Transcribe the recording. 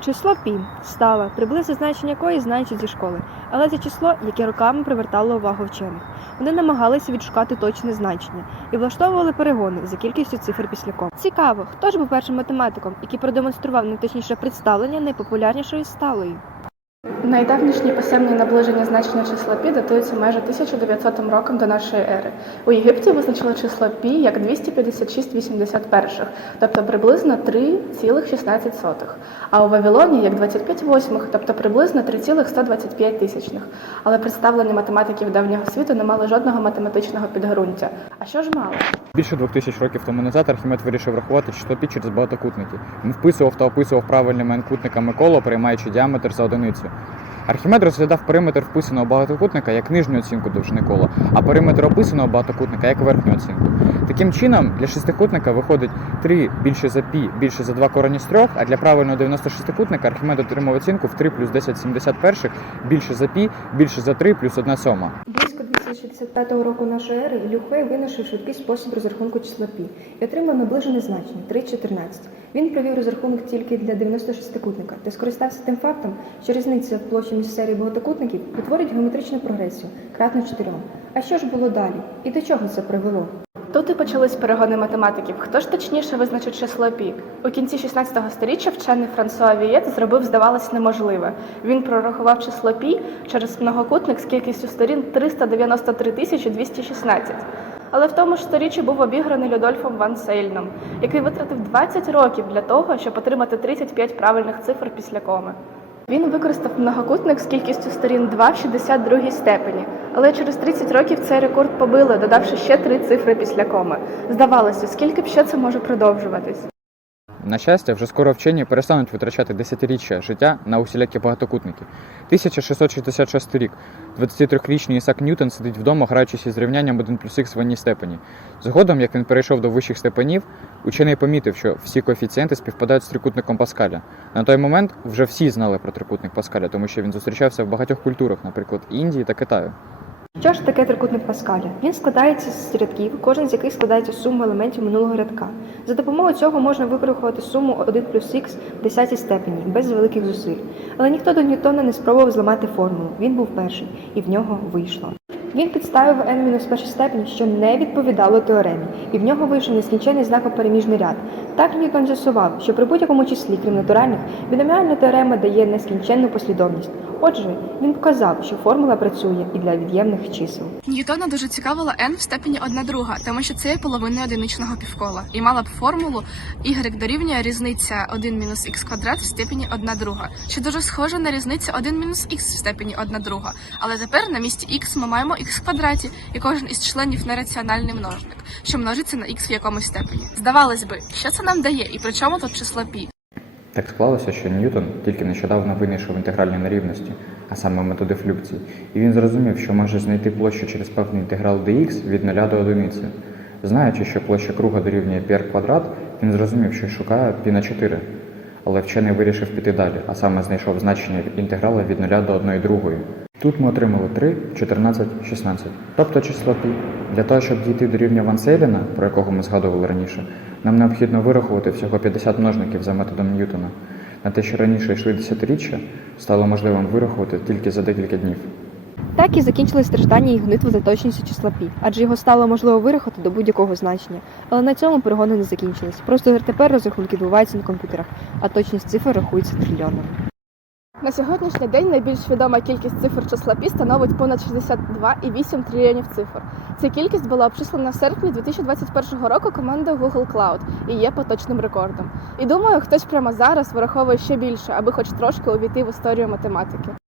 Число пі стала, приблизне значення якої знають зі школи, але це число, яке роками привертало увагу вчених. Вони намагалися відшукати точне значення і влаштовували перегони за кількістю цифр після ком. Цікаво, хто ж був першим математиком, який продемонстрував найточніше представлення найпопулярнішої сталої. Найдавнішні писемні наближення значення числа пі датуються майже 1900 роком до нашої ери. У Єгипті визначили число пі як 256,81, тобто приблизно 3,16, а у Вавилоні як 25 восьмих, тобто приблизно 3,125 тисячних. Але представлення математиків давнього світу не мали жодного математичного підґрунтя. А що ж мало? Більше двох тисяч років тому назад Архімед вирішив рахувати число пі через багатокутники. Він вписував та описував правильними n-кутниками коло, приймаючи діаметр за одиницю. Архімед розглядав периметр вписаного багатокутника як нижню оцінку довжини кола, а периметр описаного багатокутника як верхню оцінку. Таким чином, для шестикутника виходить 3 більше за пі більше за 2 корені з 3, а для правильного 96-кутника Архімед отримав оцінку в 3 плюс 10 71 більше за пі більше за 3 плюс 1 сьома. Близько 265 року нашої ери Люхвей винайшов швидкий спосіб розрахунку числа пі і отримав наближене значення 3,14. Він провів розрахунок тільки для 96-кутника та скористався тим фактом, що різниця в площі між серії багатокутників утворить геометричну прогресію кратно 4. А що ж було далі? І до чого це привело? Тут і почались перегони математиків. Хто ж точніше визначить число пі? У кінці 16 століття вчений Франсуа Вієт зробив, здавалось, неможливе. Він прорахував число пі через многокутник з кількістю сторін 393 тисячі 216. Але в тому ж сторіччі був обіграний Людольфом Ван Сейльном, який витратив 20 років для того, щоб отримати 35 правильних цифр після коми. Він використав многокутник з кількістю сторін 2 в 62 степені, але через 30 років цей рекорд побили, додавши ще три цифри після коми. Здавалося, скільки б ще це може продовжуватись. На щастя, вже скоро вчені перестануть витрачати десятиріччя життя на усілякі багатокутники. 1666 рік. 23-річний Ісак Ньютон сидить вдома, граючись із рівнянням 1 плюс х в одній степені. Згодом, як він перейшов до вищих степенів, учений помітив, що всі коефіцієнти співпадають з трикутником Паскаля. На той момент вже всі знали про трикутник Паскаля, тому що він зустрічався в багатьох культурах, наприклад, Індії та Китаю. Що ж таке трикутник Паскаля? Він складається з рядків, кожен з яких складається з елементів минулого рядка. За допомогою цього можна випрохувати суму 1 плюс х в 10 степені без великих зусиль. Але ніхто до Ньютона не спробував зламати формулу. Він був перший, і в нього вийшло. Він підставив n-1 степень, що не відповідало теоремі, і в нього вийшов нескінчений знакопереміжний ряд. Так Ньютон з'ясував, що при будь-якому числі, крім натуральних, біноміальна теорема дає нескінченну послідовність. Отже, він показав, що формула працює і для від'ємних чисел. Ньютона дуже цікавила n в степені 1 друга, тому що це є половина одиничного півкола. І мала б формулу y дорівнює різниця 1 мінус х квадрат в степені 1 друга, що дуже схоже на різницю 1 мінус х в степені 1 друга. Але тепер на місці х ми маємо х в квадраті, і кожен із членів нераціональний множник, що множиться на х в якомусь степені. Здавалось би, що це нам дає, і при чому тут число пі? Так склалося, що Ньютон тільки нещодавно винайшов інтегральні нерівності, а саме методи флюкції, і він зрозумів, що може знайти площу через певний інтеграл dx від 0 до 1. Знаючи, що площа круга дорівнює πr квадрат, він зрозумів, що шукає π на 4. Але вчений вирішив піти далі, а саме знайшов значення інтеграла від 0 до 1 другої. Тут ми отримали 3, 14, 16, тобто число π. Для того, щоб дійти до рівня Ван Сейлена, про якого ми згадували раніше, нам необхідно вирахувати всього 50 множників за методом Ньютона. На те, що раніше йшли десятиріччя, стало можливим вирахувати тільки за декілька днів. Так і закінчили страждання і гонитва за точністю числа пі, адже його стало можливо вирахувати до будь-якого значення. Але на цьому перегони не закінчились. Просто тепер розрахунки відбуваються на комп'ютерах, а точність цифр рахується трильйонами. На сьогоднішній день найбільш відома кількість цифр числа пі становить понад 62,8 трильйонів цифр. Ця кількість була обчислена в серпні 2021 року командою Google Cloud і є поточним рекордом. І думаю, хтось прямо зараз вираховує ще більше, аби хоч трошки увійти в історію математики.